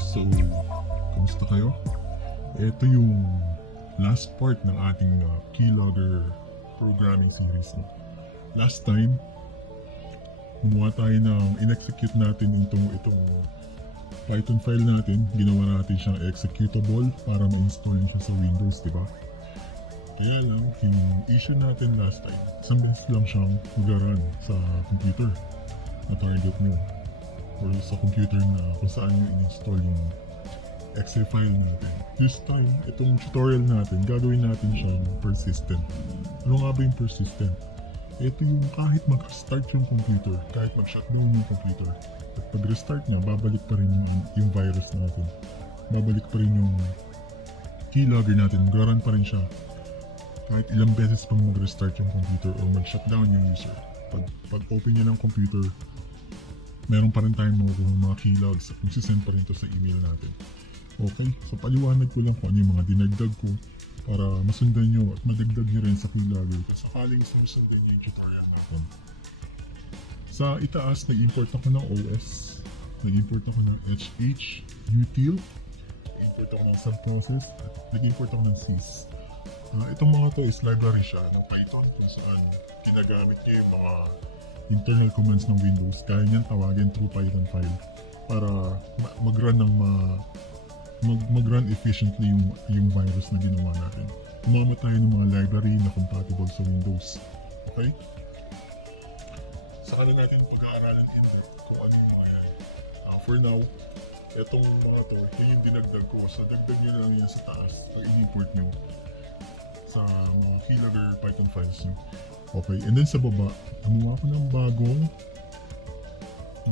So, kamusta kayo? Ito yung last part ng ating Keylogger programming series. No? Last time, gumawa tayo ng in-execute natin itong Python file natin. Ginawa natin siyang executable para ma-install siya sa Windows, di ba? Kaya lang, yung issue natin last time, isang beses lang siyang mag-run sa computer na target nyo or sa computer na kung saan nyo in-install yung exe file natin. This time, itong tutorial natin, gagawin natin siyang persistent. Ano nga ba yung persistent? Ito yung kahit mag-start yung computer, kahit mag-shutdown yung computer, at pag-restart niya, babalik pa rin yung virus natin. Babalik pa rin yung keylogger natin, mag-run pa rin siya. Kahit ilang beses pang mag-restart yung computer o mag-shutdown yung user. Pag open niya ng computer, meron pa rin tayong mga keylogs at magsisend pa rin ito sa email natin. Okay, so paliwanag ko lang kung ano yung mga dinagdag ko para masundan nyo at madagdag nyo rin sa keylogger at sakaling susundan nyo yung tutorial natin. Sa itaas, nag-import ako ng OS, nag-import ako ng HH, util, nag-import ako ng subprocess, at nag-import ako ng sys. Itong mga to is library siya ng Python kung saan ginagamit nyo yung mga internal commands ng Windows. Kaya niyan tawagin through Python file para mag-run mag-run efficiently yung virus na ginawa natin. Gumamit tayo ng mga library na compatible sa Windows. Okay? Saka na natin pag-aaralan din kung ano yung mga yan. For now, itong mga to, yun yung dinagdag ko. So dagdag nyo lang yan sa taas pag in-import nyo sa mga Keylogger Python files nyo. Okay, and then sa baba, gumawa ko ng bagong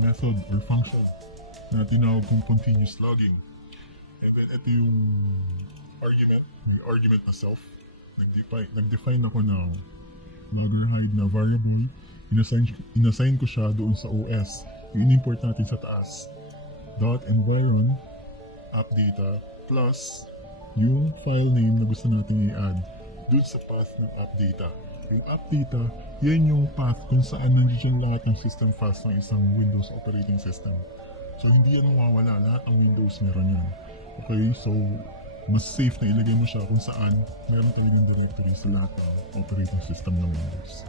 method or function na tinawag kong continuous logging. And then ito yung argument na self. Nag-define ako ng logger hide na variable. Inassign ko siya doon sa OS. I-import natin sa taas. .environ appdata plus yung file name na gusto natin i-add doon sa path ng appdata. Yung appdata, yan yung path kung saan nandiyan lahat ng system files ng isang Windows operating system. So hindi yan mawawala, lahat ng Windows meron yan. Okay, so mas safe na ilagay mo siya kung saan meron tayo ng directory sa lahat ng operating system ng Windows.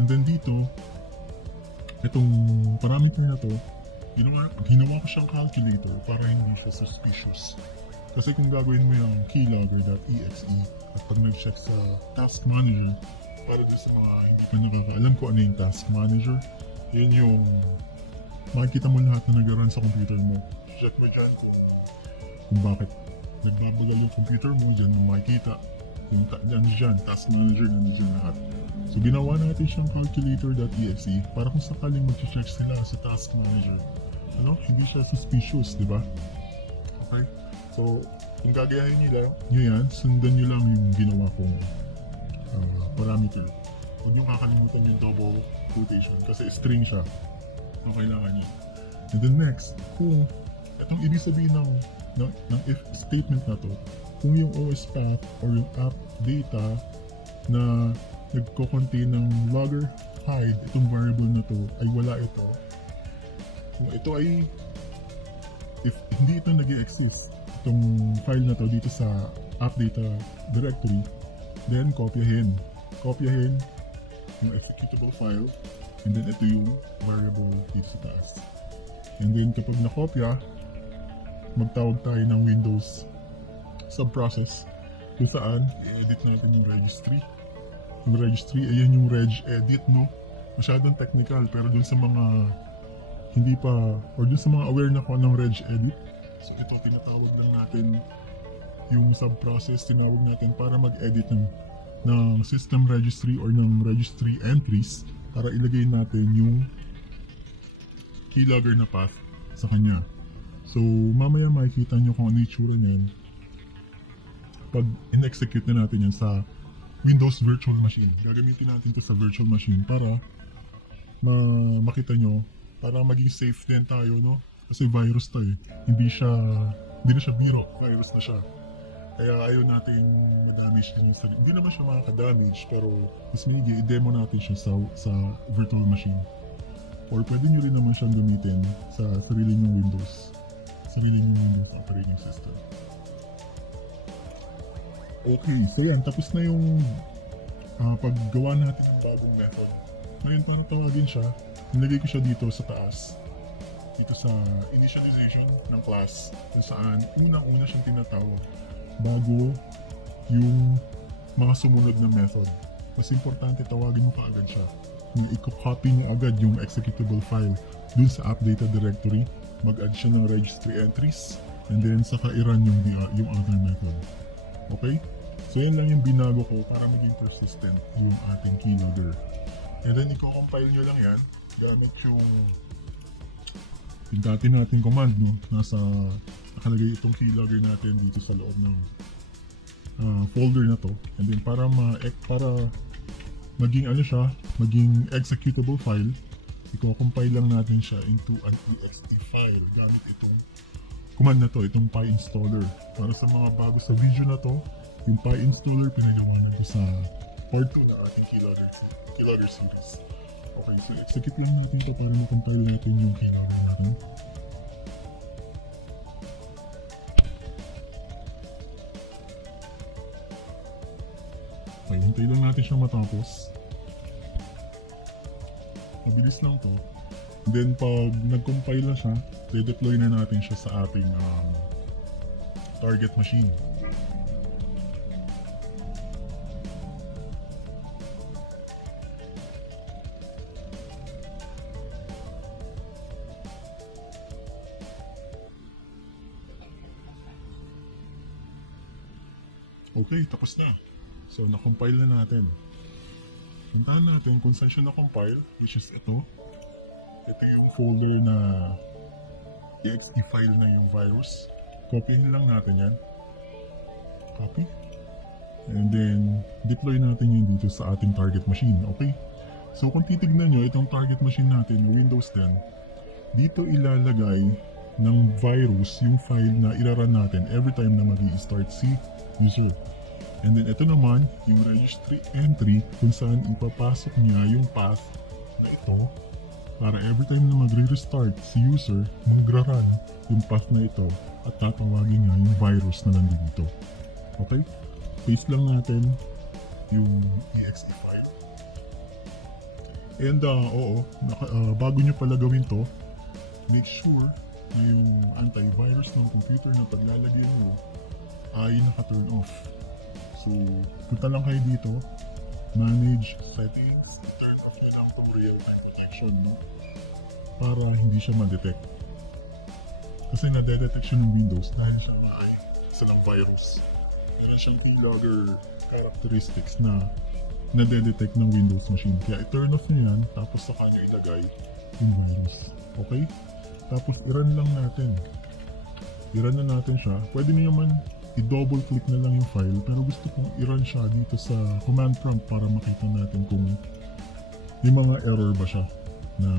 And then dito, itong parameter na to, ginawa ko siyang calculator para hindi siya suspicious. Kasi kung gagawin mo yung keylogger.exe at pag nag-check sa task manager, para doon sa mga hindi ka nakakaalam kung ano yung task manager, yun yung makikita mo lahat na nag-run sa computer mo. Check mo dyan kung bakit nagbabagal yung computer mo, dyan mo makikita. Kung dyan, task manager, nandyan lahat. So ginawa natin siyang calculator.exe para kung sakaling mag-check sila sa task manager, hindi siya suspicious, di ba? Okay? So, kung gagayahin nyo yan, sundan nyo lang yung ginawa kong parameter. Huwag nyo kakalimutan yung double quotation kasi string siya. So, kailangan nyo. And then next, kung itong ibig sabihin ng if statement na to, kung yung OS path or yung app data na nagko-contain ng logger hide, itong variable na to, ay wala ito. Kung ito ay, if hindi ito nag-exist, itong file na to dito sa app data directory, then kopyahin yung executable file, and then ito yung variable dito sa taas. And then kapag nakopya, magtawag tayo ng Windows subprocess kung saan i-edit natin yung registry. Yung registry, ayan yung regedit, no? Masyadong technical, pero dun sa mga hindi pa, or dun sa mga aware na ko ng regedit, so ito tinatawag lang natin yung subprocess, tinawag natin para mag-edit ng system registry or ng registry entries para ilagay natin yung keylogger na path sa kanya. So mamaya makikita nyo kung ano yung tsura na yun pag in-execute na natin yan sa Windows virtual machine. Gagamitin natin ito sa virtual machine para makita nyo, para maging safe din tayo, no? Kasi virus to eh. Hindi na siya biro, virus na siya. Kaya ayaw natin ma-damage din yung sarili. Hindi naman siya makaka-damage, pero mas maigi, i-demo natin siya sa virtual machine. Or pwede nyo rin naman siyang gamitin sa sarili ng Windows sarili mong operating system. Okay, so yan, tapos na yung paggawa natin ng bagong method. Ngayon, para tawagin siya, nilagay ko siya dito sa taas. Dito sa initialization ng class, kung saan unang-una siyang tinatawag bago yung mga sumunod na method. Mas importante tawagin mo kaagad siya. Kung i-copy mo agad yung executable file dun sa app data directory, mag-add siya ng registry entries, and then saka i-run yung other method. Okay? So yan lang yung binago ko para maging persistent yung ating keylogger. And then i-compile nyo lang yan gamit yung dati natin command, no? Nakalagay itong keylogger natin dito sa loob ng folder na to. And then para maging maging executable file, i-compile lang natin siya into an exe file gamit itong command na to, itong PyInstaller. Para sa mga bago sa video na to, yung PyInstaller pinagawanan ko sa part 2 ng ating keylogger series. Okay, so execute lang natin ito para ma-compile natin yung keylogger natin. Okay, hintay lang natin siya matapos. Mabilis lang to. Then pag nag-compile na siya, de-deploy na natin siya sa ating target machine. Okay, tapos na. So, na-compile na natin. Puntahan natin kung saan siya na-compile, which is ito. Ito yung folder na exe file na yung virus. Copyin lang natin yan. Copy. And then, deploy natin yun dito sa ating target machine. Okay? So, kung titignan nyo, itong target machine natin, Windows 10, dito ilalagay ng virus yung file na iraran natin every time na mag-i-start si user. And then ito naman yung registry entry kung saan ipapasok niya yung path na ito para every time na magre-restart si user, mag-run yung path na ito at tatawagin niya yung virus na nandito. Okay? Paste lang natin yung exe file. And bago nyo pala gawin to, make sure na yung antivirus ng computer na paglalagyan mo ay naka-turn off. So, punta lang kayo dito, manage settings, turn off nyo lang itong real-time detection, no? Para hindi siya ma-detect. Kasi na-detect siya ng Windows dahil siya ay isa ng virus. Meron siyang keylogger characteristics na na-detect ng Windows machine. Kaya i-turn off nyo yan, tapos saka nyo ilagay yung virus. Okay? Tapos i-run lang natin. I-run na natin siya. Pwede nyo naman i-double click na lang yung file, pero gusto kong i-run siya dito sa command prompt para makita natin kung may mga error ba siya na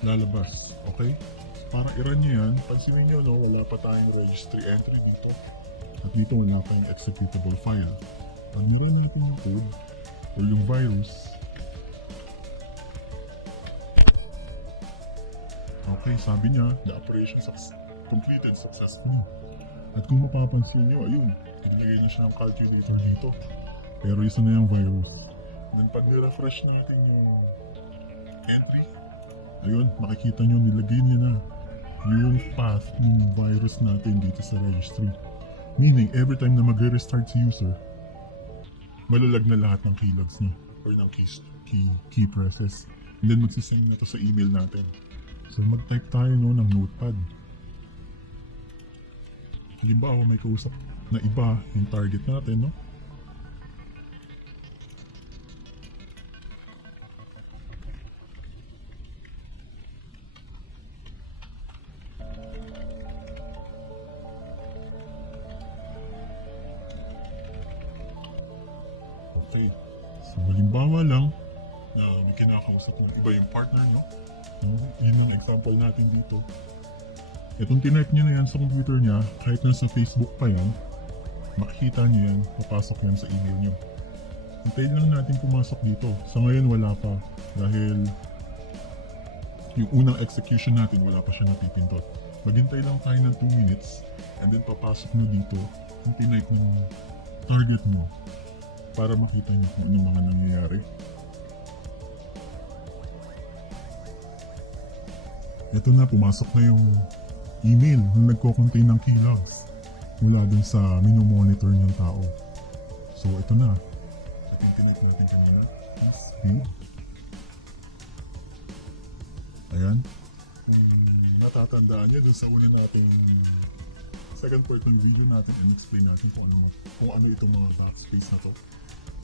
lalabas. Okay? Para i-run nyo yan, pansinin nyo, no, wala pa tayong registry entry dito at dito wala pa yung executable file. Pag nirun natin yung code or yung virus, okay, sabi niya, the operation completed successfully. At kung mapapansin nyo, ayun, inilagay na siya ng calculator dito. Pero isa na yung virus. Then pag nirefresh natin yung entry, ayun, makikita nyo, nilagay niya na yung path ng virus natin dito sa registry. Meaning, every time na mag-restart si user, malalag na lahat ng keylogs niya or ng key presses. And then magsising na to sa email natin. So mag-type tayo ng notepad. Halimbawa may kausap na iba yung target natin, no? Okay. So halimbawa lang na may kinakausap ng iba yung partner, no? Yun ang example natin dito. Itong tinype nyo na yan sa computer niya, kahit nasa Facebook pa yan, makikita nyo yan, papasok yan sa email nyo. Hintayin lang natin pumasok dito. Sa ngayon wala pa dahil Yung unang execution natin, wala pa siya napipindot. Maghintay lang tayo ng 2 minutes and then papasok mo dito yung tinype ng target mo para makita niyo kung ano mga nangyayari. Ito na, pumasok na yung email na nagko-contain ng keylogs mula dun sa minomonitor niyang tao. So ito na. Tintinot natin kanina. Speed. Ayan. Kung natatandaan niyo dun sa una nating second part ng video natin, and explain natin kung ano itong mga backspace na to.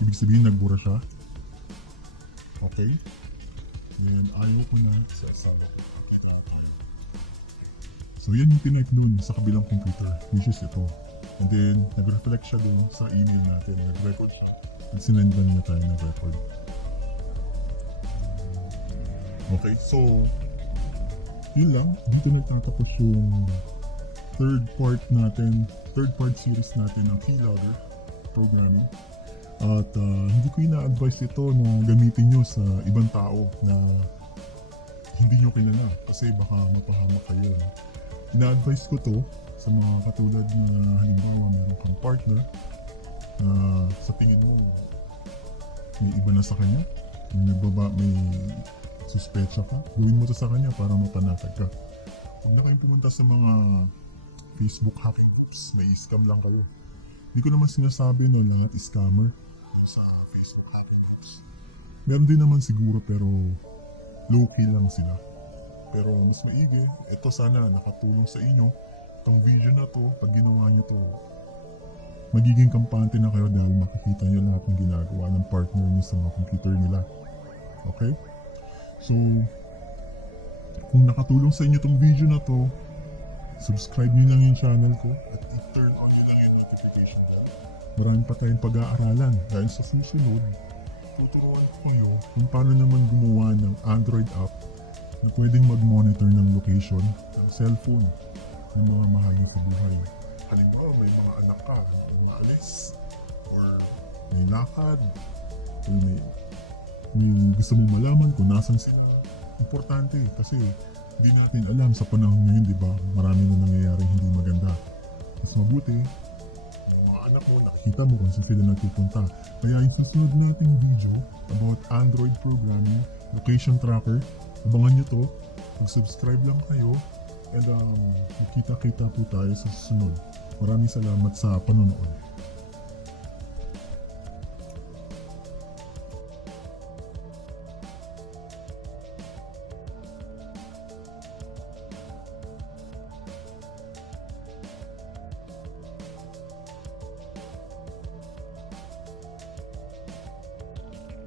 Ibig sabihin nagbura siya. Okay. Then ayaw ko na sa asawa. So yan yung tinype nun sa kabilang computer, which is ito. And then nag-reflect siya dun sa email natin, nag-record siya. At sinendan na tayo ng record. Okay, so yun lang. Dito nagtatapos yung third part series natin ng Keylogger programming. At hindi ko ina-advise ito na gamitin nyo sa ibang tao na hindi nyo kilala kasi baka mapahamak kayo. Ina-advise ko to sa mga katulad na halimbawa meron kang partner na sa tingin mo may iba na sa kanya, may suspecha ka, gawin mo to sa kanya para mapanatag ka. Huwag na kayong pumunta sa mga Facebook hacking groups, may scam lang kayo. Hindi ko naman sinasabi na lahat scammer sa Facebook hacking groups. Meron din naman siguro pero low-key lang sila. Pero mas maigi, ito sana nakatulong sa inyo. Itong video na to, pag ginawa nyo to, magiging kampante na kayo dahil makikita nyo lahat ng ginagawa ng partner nyo sa mga computer nila. Okay? So, kung nakatulong sa inyo itong video na to, subscribe nyo lang yung channel ko at i-turn on nyo lang yung notification bell. Marami pa tayong pag-aaralan dahil sa susunod, tuturuan ko kayo kung paano naman gumawa ng Android app na pwedeng mag-monitor ng location ng cellphone ng mga mahal nyo sa buhay. Halimbawa, may mga anak ka na maalis, or may lakad, or may gusto mong malaman kung nasan sila. Importante kasi hindi natin alam sa panahon ngayon, di ba? Marami na nangyayaring hindi maganda. Mas mabuti, yung mga anak mo, nakikita mo kung saan sila nagpupunta. Kaya yung susunod nating video about Android programming, location tracker, abangan nyo to, mag-subscribe lang kayo, and magkita-kita po tayo sa susunod. Maraming salamat sa panonood.